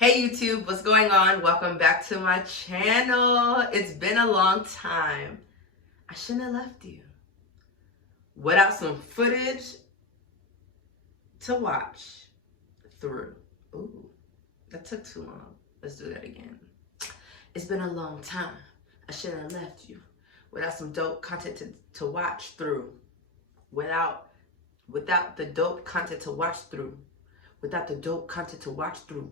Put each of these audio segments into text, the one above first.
Hey YouTube, what's going on? Welcome back to my channel. It's been a long time. I shouldn't have left you without some footage to watch through. Ooh, that took too long. Let's do that again. It's been a long time. I shouldn't have left you without some dope content to watch through. Without the dope content to watch through. Without the dope content to watch through.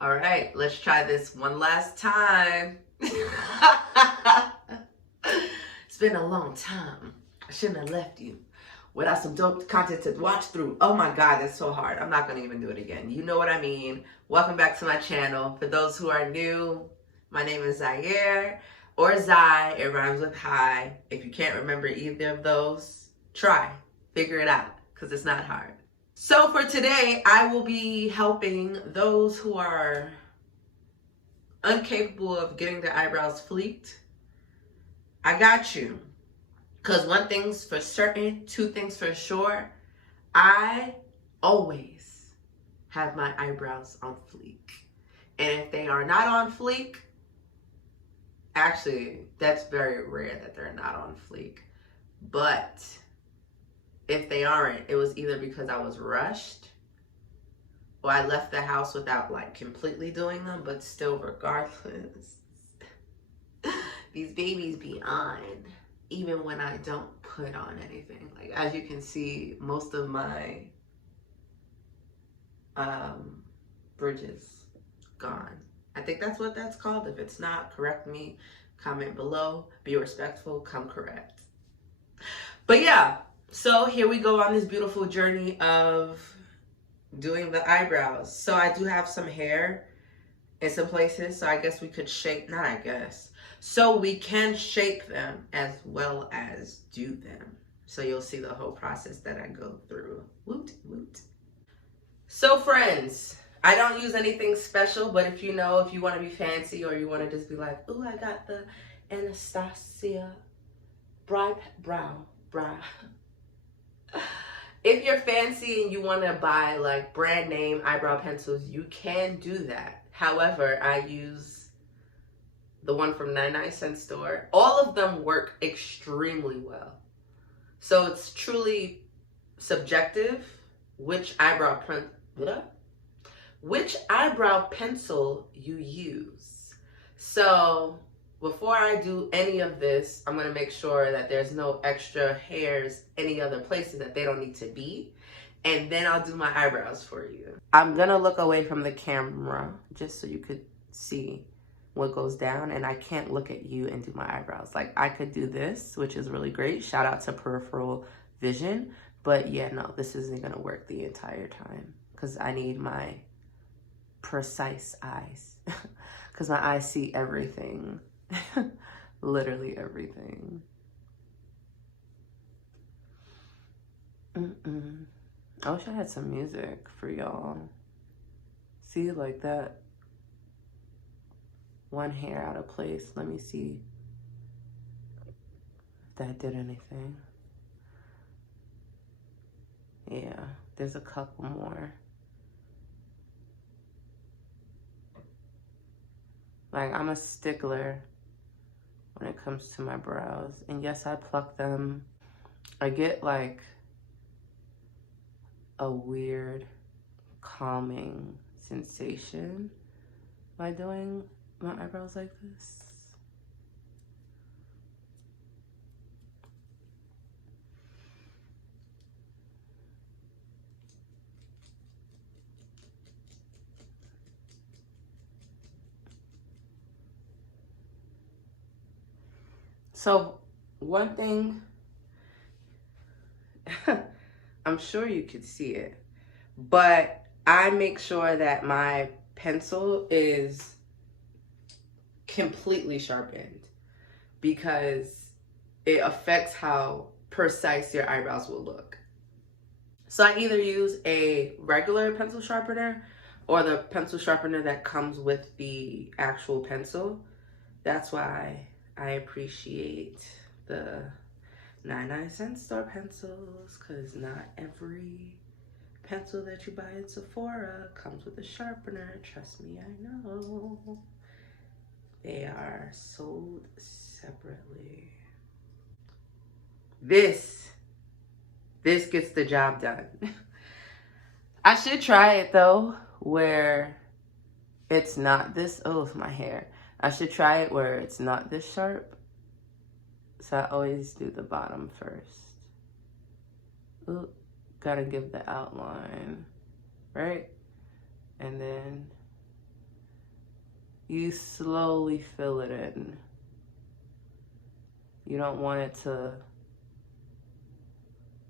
All right, let's try this one last time. It's been a long time. I shouldn't have left you without some dope content to watch through. Oh my God, that's so hard. I'm not gonna even do it again. You know what I mean. Welcome back to my channel. For those who are new, my name is Zaire, or Zai, it rhymes with hi. If you can't remember either of those, try, figure it out, because it's not hard. So for today, I will be helping those who are incapable of getting their eyebrows fleeked. I got you. Because one thing's for certain, two things for sure. I always have my eyebrows on fleek. And if they are not on fleek, actually, that's very rare that they're not on fleek. But if they aren't, it was either because I was rushed or I left the house without like completely doing them, but still regardless, these babies be on even when I don't put on anything. Like as you can see, most of my bridges gone. I think that's what that's called. If it's not, correct me, comment below, be respectful, come correct. But yeah. So here we go on this beautiful journey of doing the eyebrows. So I do have some hair in some places, so I guess we could shape, not I guess. So we can shape them as well as do them. So you'll see the whole process that I go through. Woot, woot. So friends, I don't use anything special, but if you know, if you want to be fancy or you want to just be like, ooh, I got the Anastasia brow. If you're fancy and you want to buy like brand name eyebrow pencils, you can do that. However, I use the one from 99-cent store. All of them work extremely well. So it's truly subjective which eyebrow pencil you use. So before I do any of this, I'm going to make sure that there's no extra hairs any other places that they don't need to be. And then I'll do my eyebrows for you. I'm going to look away from the camera just so you could see what goes down. And I can't look at you and do my eyebrows. Like I could do this, which is really great. Shout out to peripheral vision. But yeah, no, this isn't going to work the entire time because I need my precise eyes because my eyes see everything. Literally everything. I wish I had some music for y'all. See, like that one hair out of place. Let me see if that did anything. Yeah, there's a couple more. Like I'm a stickler when it comes to my brows. And yes, I pluck them. I get like a weird calming sensation by doing my eyebrows like this. So one thing, I'm sure you could see it, but I make sure that my pencil is completely sharpened because it affects how precise your eyebrows will look. So I either use a regular pencil sharpener or the pencil sharpener that comes with the actual pencil. That's why I appreciate the 99-cent store pencils, because not every pencil that you buy in Sephora comes with a sharpener. Trust me, I know. They are sold separately. This gets the job done. I should try it though, where it's not this, oh, my hair. I should try it where it's not this sharp. So I always do the bottom first. Ooh, gotta give the outline, right? And then you slowly fill it in. You don't want it to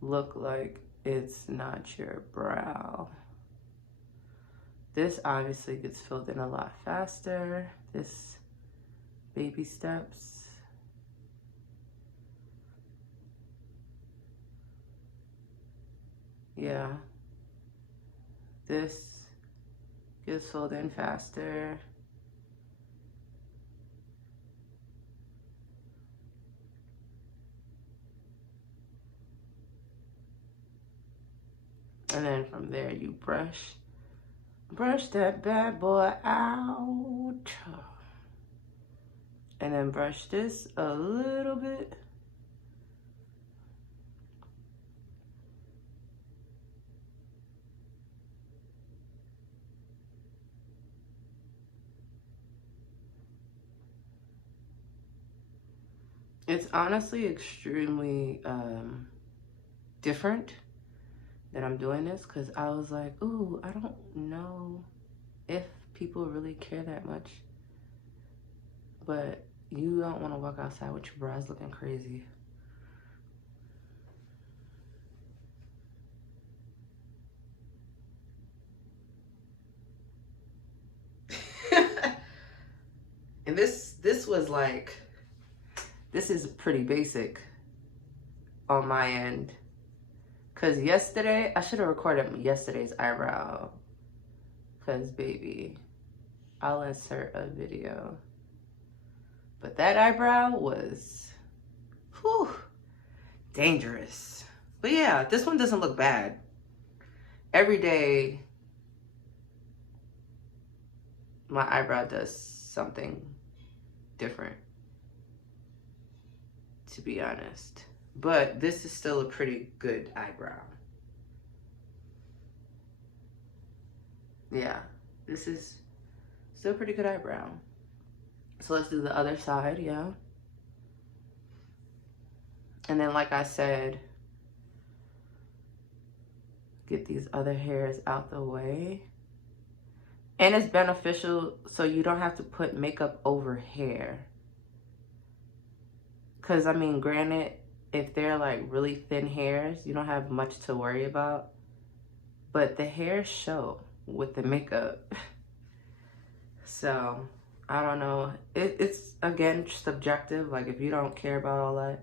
look like it's not your brow. This obviously gets filled in a lot faster. This baby steps. Yeah. This gets filled in faster. And then from there you brush that bad boy out. And then brush this a little bit. It's honestly extremely different that I'm doing this, because I was like, ooh, I don't know if people really care that much. But you don't want to walk outside with your brows looking crazy. And this was like, this is pretty basic on my end. Because yesterday, I should have recorded yesterday's eyebrow. Because, baby, I'll insert a video. But that eyebrow was, whew, dangerous. But yeah, this one doesn't look bad. Every day, my eyebrow does something different, to be honest. But this is still a pretty good eyebrow. Yeah, this is still a pretty good eyebrow. So let's do the other side, yeah. And then, like I said, get these other hairs out the way. And it's beneficial so you don't have to put makeup over hair. Because, I mean, granted, if they're like really thin hairs, you don't have much to worry about. But the hairs show with the makeup. So, I don't know. It's, again, subjective. Like, if you don't care about all that,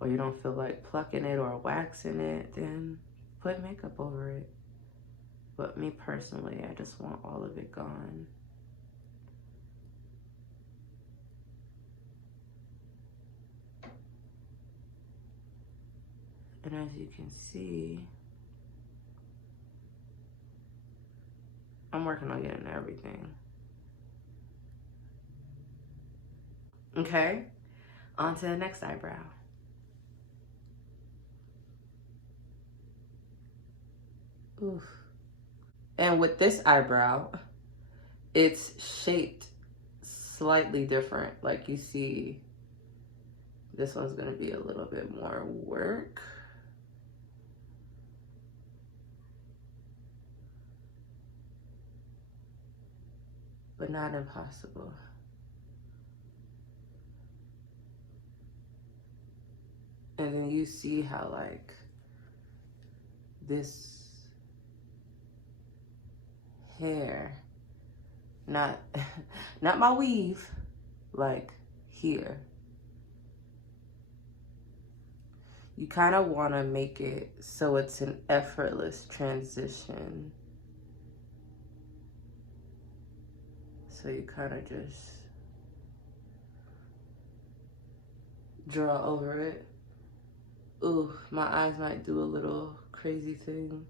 or you don't feel like plucking it or waxing it, then put makeup over it. But me personally, I just want all of it gone. And as you can see, I'm working on getting everything. Okay, on to the next eyebrow. Oof. And with this eyebrow, it's shaped slightly different. Like you see, this one's gonna be a little bit more work. But not impossible. And then you see how like this hair, not my weave, like here. You kind of want to make it so it's an effortless transition. So you kind of just draw over it. Ooh, my eyes might do a little crazy thing.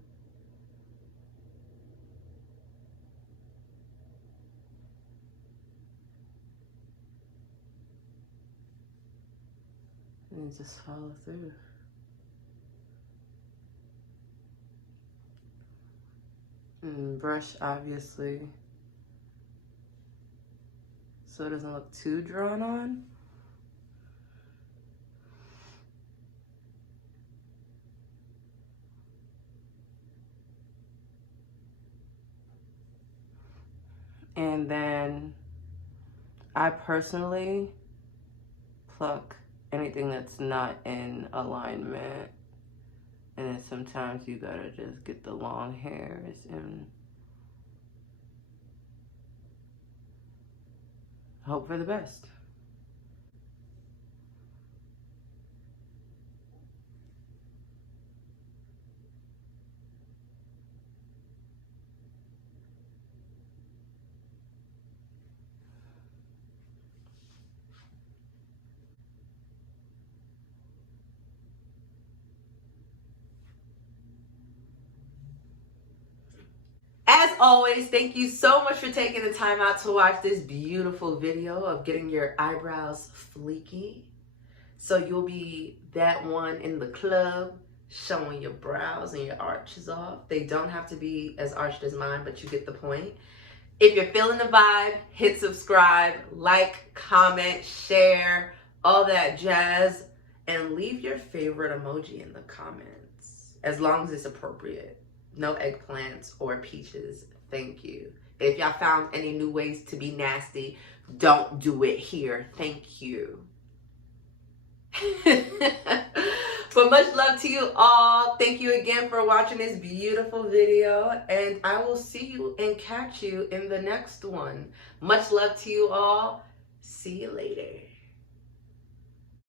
and just follow through. And brush, obviously, so it doesn't look too drawn on. And then I personally pluck anything that's not in alignment. And then sometimes you gotta just get the long hairs and hope for the best. As always, thank you so much for taking the time out to watch this beautiful video of getting your eyebrows fleeky. So you'll be that one in the club showing your brows and your arches off. They don't have to be as arched as mine, but you get the point. If you're feeling the vibe, hit subscribe, like, comment, share, all that jazz, and leave your favorite emoji in the comments, as long as it's appropriate. No eggplants or peaches, thank you. If y'all found any new ways to be nasty, don't do it here, thank you. But much love to you all. Thank you again for watching this beautiful video, and I will see you and catch you in the next one. Much love to you all. See you later.